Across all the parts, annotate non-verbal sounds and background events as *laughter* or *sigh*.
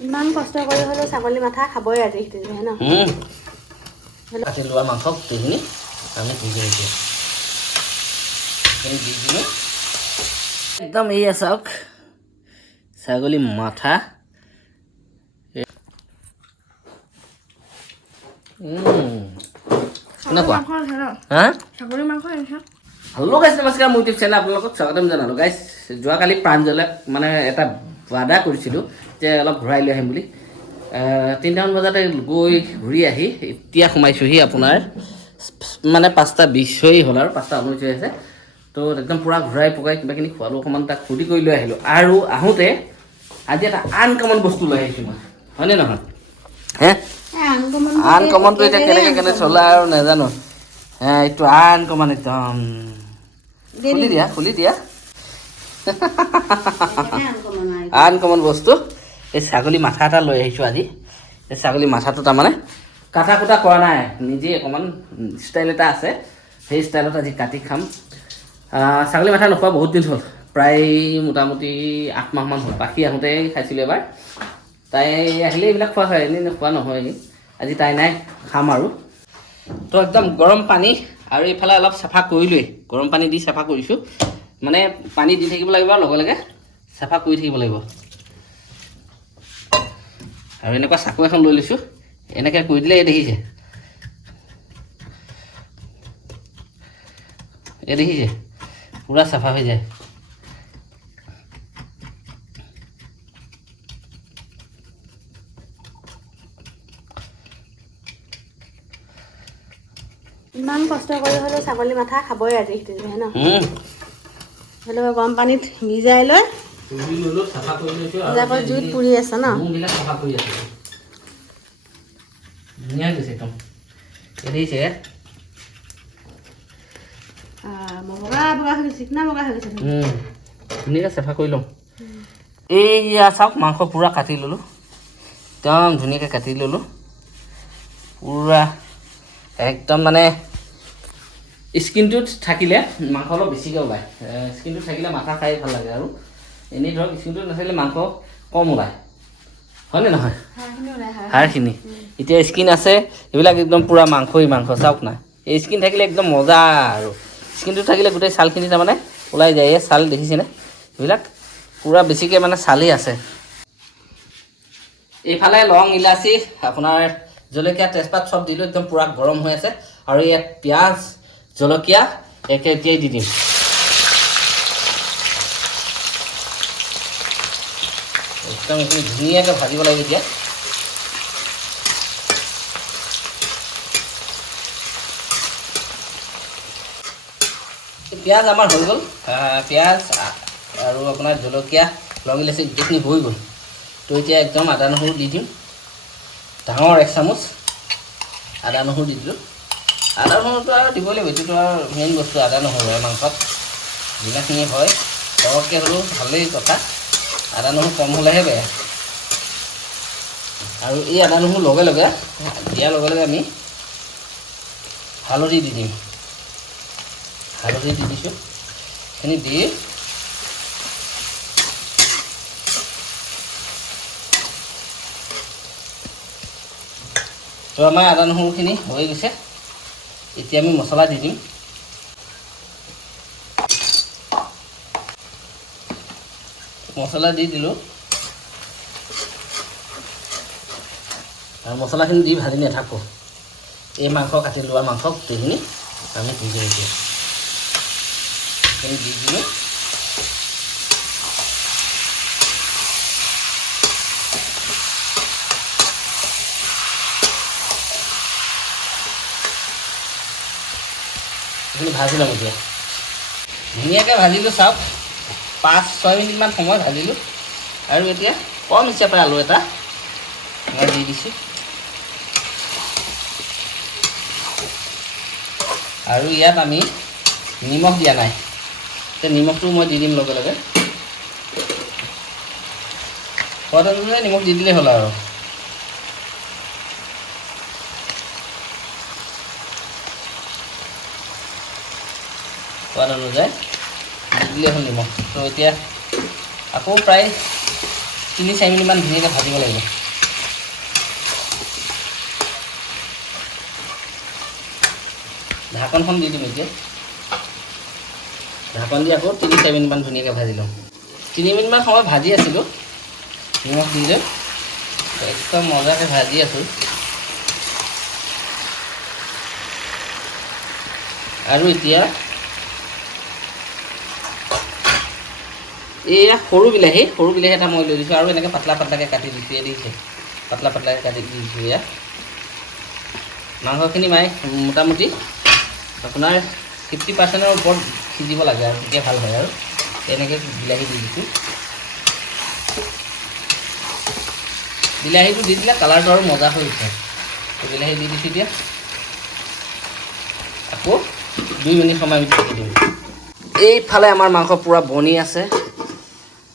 ইমান কষ্ট কৰি হ'লেও ছাগলী মাথা খাবই আজি তেতিয়াহে ন? কাটি লোৱা মাংস গোটেইখিনি আমি এইখিনি দি দিলোঁ একদম এয়া চাওক ছাগলী মাথা। উম, কেনেকুৱা? হা? ছাগলী মাংস হেল্ল' গাইছ নমস্কাৰ মোৰ ইউটিউব চেনেল আপোনালোকক স্বাগতম জনালোঁ। গাইছ যোৱাকালি প্ৰাঞ্জলে মানে এটা বাধা কৰিছিলোঁ যে অলপ ঘূৰাই লৈ আহিম বুলি। তিনিটামান বজাতে গৈ ঘূৰি আহি এতিয়া সোমাইছোঁহি আপোনাৰ মানে পাঁচটা হৈ হ'ল আৰু, পাঁচটা ঊনৈছ হৈ আছে। তো একদম পূৰা ঘূৰাই পকাই কিবাকিনি খোৱালোঁ অকণমান তাক ফূৰ্তি কৰি লৈ আহিলোঁ। আৰু আহোঁতে আজি এটা আনকমন বস্তু লৈ আহিছোঁ মই, হয়নে নহয়? হে? আনকমনটো এতিয়া কেনেকৈ কেনেকৈ চলা আৰু নাজানো। এইটো আনকমন একদম। খুলি দিয়া খুলি দিয়া। আনকমন বস্তু এই ছাগলী মাথা এটা লৈ আহিছোঁ আজি। এই ছাগলী মাথাটো তাৰমানে কাটা কুটা কৰা নাই নিজে অকণমান ষ্টাইল এটা আছে সেই ষ্টাইলত আজি কাটি খাম। ছাগলী মাথা নোখোৱা বহুত দিন হ'ল প্ৰায় মোটামুটি আঠ মাহমান হ'ল। পাখি আহোঁতে খাইছিলোঁ এবাৰ। তাই আহিলে এইবিলাক খোৱা হয় এনেই খোৱা নহয় আজি তাই নাই খাম আৰু। তো একদম গৰম পানী আৰু এইফালে অলপ চাফা কৰিলোৱেই। গৰম পানী দি চাফা কৰিছোঁ। মানে পানী দি থাকিব লাগিব লগে লগে চাফা কৰি থাকিব লাগিব। আৰু এনেকুৱা চাকু এখন লৈ লৈছোঁ এনেকৈ কৰি দিলে এই দেখিছে। এই দেখিছে পূৰা চাফা হৈ যায়। ইমান কষ্ট কৰি হ'লেও ছাগলী মাথা খাবই আজি তেতিয়াহে ন? ধৰি লওক গৰম পানীত ভিজাই লৈ আকৌ জুইত পুৰি আছে ন? বগা বগা হৈ কিনা বগা হৈ গৈছে। ধুনীয়াকৈ চাফা কৰি লওঁ এইয়া চাওক মাংস পূৰা কাটি ল'লোঁ। একদম ধুনীয়াকৈ কাটি ল'লোঁ। পূৰা একদম মানে স্কিনটোত থাকিলে মাংস অলপ বেছিকৈ ওলায়। স্কিনটোত থাকিলে মাথা খাই ভাল লাগে আৰু। এনেই ধৰক স্কিনটোত নাথাকিলে মাংস কম ওলায়। হয়নে নহয়? হাড়খিনি এতিয়া স্কিন আছে এইবিলাক একদম পূৰা মাংসই মাংস চাওক না। এই স্কিন থাকিলে একদম মজা আৰু। স্কিনটো থাকিলে গোটেই ছালখিনি তাৰমানে ওলাই যায়। এই ছাল দেখিছেনে? এইবিলাক পূৰা বেছিকৈ মানে ছালেই আছে। এইফালে লং ইলাচি আপোনাৰ জলকীয়া তেজপাত চব দিলোঁ একদম পূৰা গৰম হৈ আছে। আৰু ইয়াত পিঁয়াজ জলকীয়া একে এতিয়াই দি দিম। একদম এইখিনি ধুনীয়াকৈ ভাজিব লাগিব এতিয়া পিঁয়াজ আমাৰ হৈ গ'ল। পিঁয়াজ আৰু আপোনাৰ জলকীয়া, লং ইলাচি, গোটেইখিনি হৈ গ'ল। তো এতিয়া একদম আদা নহৰু দি দিম। ডাঙৰ এক চামুচ আদা নহৰু দি দিলোঁ। আদা নহৰুটো আৰু দিবই লাগিব এইটোতো আৰু মেইন বস্তু আদা নহৰু মাংসত যিমানখিনি হয় সৰহকৈ হ'লেও ভালেই কথা। আদা নহৰু কম হ'লেহে বেয়া। আৰু এই আদা নহৰু লগে লগে দিয়াৰ লগে লগে আমি হালধি দি দিম। হালধি দি দিছোঁ। সেইখিনি দি তো আমাৰ আদা নহৰুখিনি হৈ গৈছে। এতিয়া আমি মছলা দি দিম। মছলা দি দিলোঁ। আৰু মছলাখিনি দি ভাজি নাথাকোঁ। এই মাংস কাটি লোৱা মাংস গোটেইখিনি আমি দি দিওঁ এতিয়া। দি দিলোঁ। সেইখিনি ভাজি ল'ম এতিয়া। ধুনীয়াকৈ ভাজিলোঁ চাওক পাঁচ ছয় মিনিটমান সময় ভাজিলোঁ। আৰু এতিয়া কম হিচাপে আলু এটা। মই দি দিছোঁ। আৰু ইয়াত আমি নিমখ দিয়া নাই। এতিয়া নিমখটো মই দি দিম লগে লগে। সোৱাদ অনুযায়ী নিমখ দি দিলেই হ'ল আৰু। সোৱাদ অনুযায়ী দি দিলেই হ'ল নিমখ। তো এতিয়া আকৌ প্ৰায় তিনি চাৰি মিনিটমান ধুনীয়াকৈ ভাজিব লাগিব। ঢাকনখন দি দিম এতিয়া। ঢাকন দি আকৌ তিনি চাৰি মিনিটমান ধুনীয়াকৈ ভাজি ল'ম তিনি মিনিটমান সময় ভাজি আছিলোঁ। নিমখ দি লৈ একদম মজাকৈ ভাজি আছোঁ। আৰু এতিয়া এয়া সৰু বিলাহী সৰু বিলাহী এটা মই লৈ দিছোঁ আৰু এনেকৈ পাতলা পাতলাকৈ কাটি দিছোঁ এয়া দেখিছে পাতলা পাতলাকৈ কাটি দিছোঁ এয়া। মাংসখিনি মায়ে মোটামুটি আপোনাৰ ফিফটি পাৰ্চেণ্টৰ ওপৰত সিজিব লাগে আৰু, তেতিয়া ভালো হয় আৰু। তেনেকৈ বিলাহী দি দিছোঁ। বিলাহীটো দি দিলে কালাৰটো আৰু মজা হৈ উঠে। বিলাহী দি দিছোঁ এতিয়া। আকৌ দুই মিনিট সময় ঢাকি এইফালে আমাৰ মাংস পূৰা বনি আছে।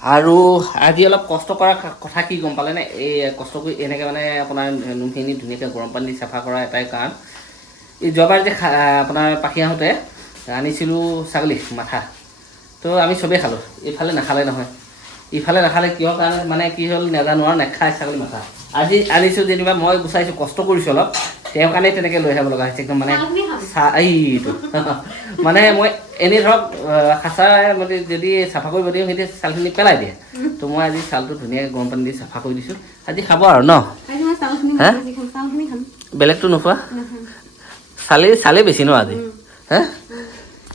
আৰু আজি অলপ কষ্ট কৰা কথা কি গম পালেনে? এই কষ্ট কৰি এনেকৈ মানে আপোনাৰ নোমখিনি ধুনীয়াকৈ গৰম পানী দি চাফা কৰা এটাই কাৰণ এই যোৱাবাৰ যে খা আপোনাৰ পাখি আহোঁতে আনিছিলোঁ ছাগলী মাথা। তো আমি চবেই খালোঁ। এইফালে নাখালে নহয়। ইফালে নাখালে কিহৰ কাৰণে মানে কি হ'ল নাজানো আৰু নাখায় ছাগলী মাথা। আজি আনিছোঁ যেনিবা মই গুচাইছোঁ কষ্ট কৰিছোঁ অলপ। তেওঁৰ কাৰণে তেনেকৈ লৈ আহিব লগা হৈছে। একদম মানে চা- এইটো। *laughs* মানে মই এনেই ধৰক খাচা মানে যদি চাফা কৰিব দিওঁ সিহঁতে ছালখিনি পেলাই দিয়ে। তো মই আজি ছালটো ধুনীয়াকৈ গৰম পানী দি চাফা কৰি দিছোঁ। আজি খাব আৰু ন? হা? বেলেগটো নোখোৱা। চালেই চালেই বেছি ন আজি? হে?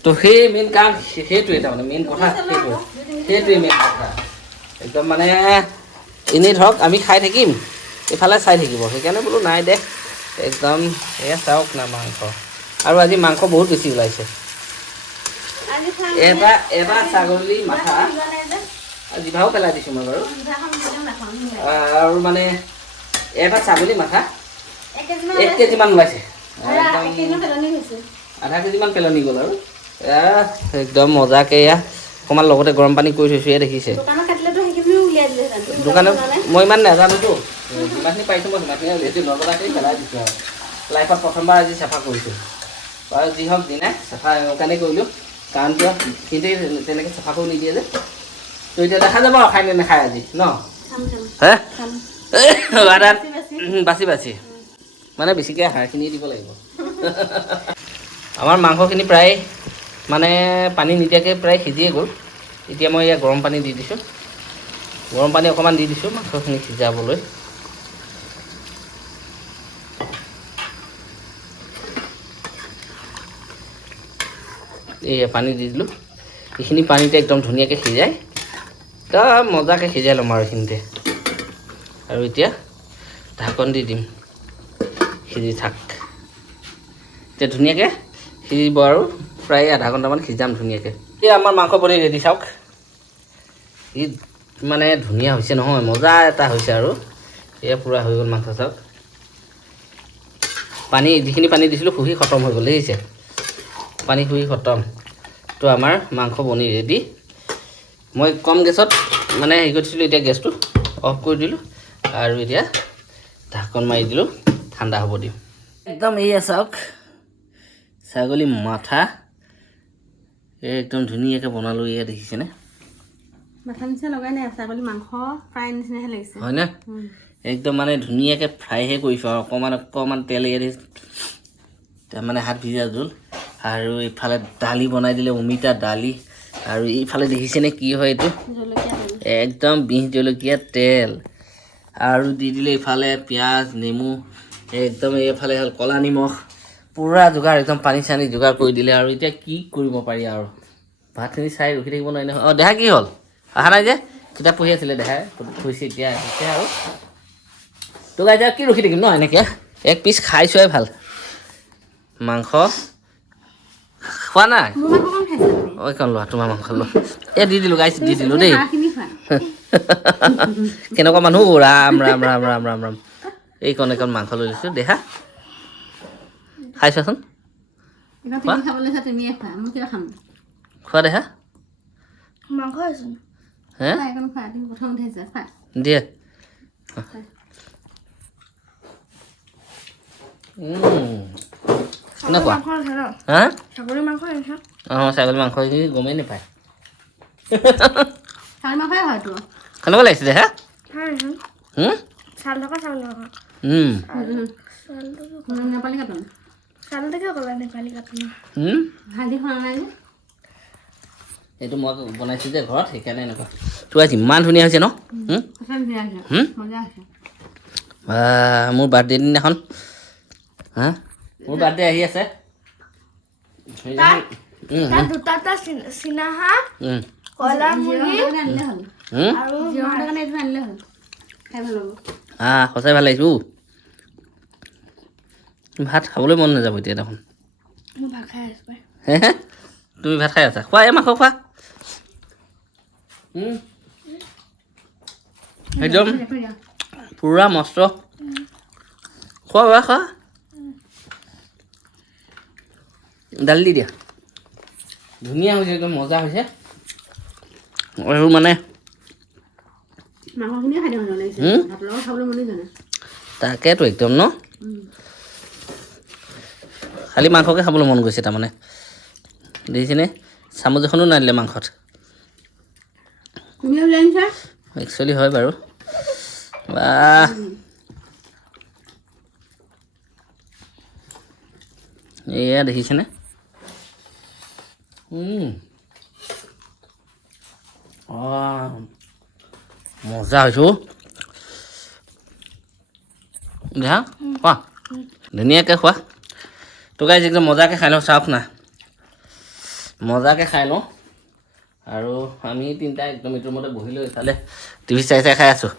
তো সেই মেইন কাৰণ সেইটোৱে তাৰমানে মেইন কথা সেইটোৱে। সেইটোৱে মেইন কথা। একদম মানে এনেই ধৰক আমি খাই থাকিম। এইফালে চাই থাকিব। সেইকাৰণে বোলো নাই দে। একদম এয়া চাওক না মাংস। আৰু আজি মাংস বহুত বেছি ওলাইছে। এটা এটা ছাগলী মাথা। জিভাও পেলাই দিছোঁ মই বাৰু। আৰু মানে এটা ছাগলী মাথা। এক কেজিমান ওলাইছে। আধা কেজিমান পেলনি গ'ল আৰু। একদম মজাকৈ এয়া। অকণমান লগতে গৰম পানী কৰি থৈছোঁ, এয়া দেখিছে। দোকানত। মই ইমান নাজানোতো যিমানখিনি পাৰিছোঁ মই সিমানখিনি উলিয়াইছোঁ নজনাকৈ পেলাই দিছোঁ আৰু। লাইফত প্ৰথমবাৰ আজি চাফা কৰিছোঁ। বাৰু যি হওক দিনাই চাফা কাৰণে কৰিলোঁ। কাৰণ কিয় কিন্তু তেনেকৈ চাফা কৰি নিদিয়ে যে। তো এতিয়া দেখা যাব খাই নে নাখায় আজি ন। বাচি বাচি। মানে বেছিকৈ হাড়খিনি দিব লাগিব। আমাৰ মাংসখিনি প্ৰায় মানে পানী নিদিয়াকৈ প্ৰায় সিজিয়ে গ'ল। এতিয়া মই ইয়াত গৰম পানী দি দিছোঁ। গৰম পানী অকণমান দি দিছোঁ মাংসখিনি সিজাবলৈ। এইয়া পানী দি দিলোঁ। এইখিনি পানীতে একদম ধুনীয়াকৈ সিজাই একদম মজাকৈ সিজাই ল'ম আৰু এইখিনিতে। আৰু এতিয়া ঢাকন দি দিম। সিজি থাক। এতিয়া ধুনীয়াকৈ সিজিব আৰু প্ৰায় আধা ঘণ্টামান সিজাম ধুনীয়াকৈ। এতিয়া আমাৰ মাংস পনীৰ ৰেডি চাওক। ই মানে ধুনীয়া হৈছে নহয় মজা এটা হৈছে আৰু। এয়া পূৰা হৈ গ'ল মাংস চাওক। পানী যিখিনি পানী দিছিলোঁ শুহি খতম হৈ গ'ল দেখিছে? পানী শুহি খতম। তো আমাৰ মাংস পনীৰ ৰেডি মই কম গেছত মানে হেৰি কৰি দিছিলোঁ এতিয়া গেছটো অফ কৰি দিলোঁ আৰু এতিয়া ঢাকন মাৰি দিলোঁ ঠাণ্ডা হ'ব দিম একদম এয়া চাওক ছাগলী মাথা। এই একদম ধুনীয়াকৈ বনালোঁ এয়া দেখিছেনে? হয়নে। একদম মানে ধুনীয়াকৈ ফ্ৰাইহে কৰিছোঁ আৰু। অকণমান অকণমান তেল ইয়াত তাৰমানে হাত ভিজা জোল। আৰু ইফালে দালি বনাই দিলে অমিতা দালি। আৰু ইফালে দেখিছেনে কি হয় এইটো? একদম বিহ জলকীয়া তেল। আৰু দি দিলে ইফালে পিঁয়াজ নেমু একদম এইফালে হ'ল ক'লা নিমখ। পূৰা যোগাৰ একদম পানী চানী যোগাৰ কৰি দিলে। আৰু এতিয়া কি কৰিব পাৰি আৰু? ভাতখিনি চাই ৰখি থাকিব নোৱাৰি নহয়। অঁ দেহা কি হ'ল? অহা নাই যে? কিতাপ পঢ়ি আছিলে দেহাই। শুইছে এতিয়া আহিছে আৰু। তোক এতিয়া কি ৰখি থাকিম ন এনেকৈ? এক পিচ খাই চোৱাই ভালো। মাংস। খোৱা নাই। ঐ কণ লোৱা তোমাৰ মাংস লোৱা। এই দি দিলোঁ গাইছ দি দিলোঁ দেই। *laughs* কেনেকুৱা মানুহ? ৰাম ৰাম ৰাম ৰাম ৰাম ৰাম। এইকণ এইকণ মাংস লৈ লৈছোঁ দেহা খাই চোৱাচোন খোৱা দেহা দিয়ে। উম, কেনেকুৱা হা? ছাগলী মাংস আনিছা অঁ ছাগলী মাংস গমেই নাপায়। *laughs* ছাগলী মাংসই হয়তো কেনেকুৱা লাগিছে দেহা নহয় হুম? চাল থকা চাউল নহয় হুম চাউলটো নেপালী কাটন? চাউলটোকে ক'লা নেপালী কাটন। হুম? হালধি খোৱা নাই যে? এইটো মই বনাইছোঁ যে ঘৰত সেইকাৰণে এনেকুৱা। তোৰ আজি ইমান ধুনীয়া হৈছে ন? মোৰ বাৰ্থডে দিনাখন। হা? মোৰ বাৰ্থডে আহি আছে। সঁচাই ভাল লাগিছো ভাত খাবলৈ মন নাযাব এতিয়া দেখোন। মই ভাত খাই আছোঁ পাই। হে হে? তুমি ভাত খাই আছা? খোৱা এই মাংস খোৱা। একদম পূৰা মস্ত। খোৱা বা খোৱা। দালি দি দিয়া। ধুনীয়া হৈছে একদম মজা হৈছে। আৰু মানে তাকেতো একদম ন। খালি মাংসকে খাবলৈ মন গৈছে তাৰমানে। দেখিছেনে? চামুচ এখনো নাই দিলে মাংসত। একচুৱেলি হয় বাৰু। বা এয়া দেখিছেনে? উম। আহ, মজা হৈছো দেহা খোৱা ধুনীয়াকৈ খোৱা তোক গাইজ একদম মজাকৈ খাই লওঁ চাওক না মজাকৈ খাই লওঁ আৰু আমি তিনিটা একদম এইটো ৰুমতে বহি লৈ ইফালে টিভি চাই চাই খাই আছোঁ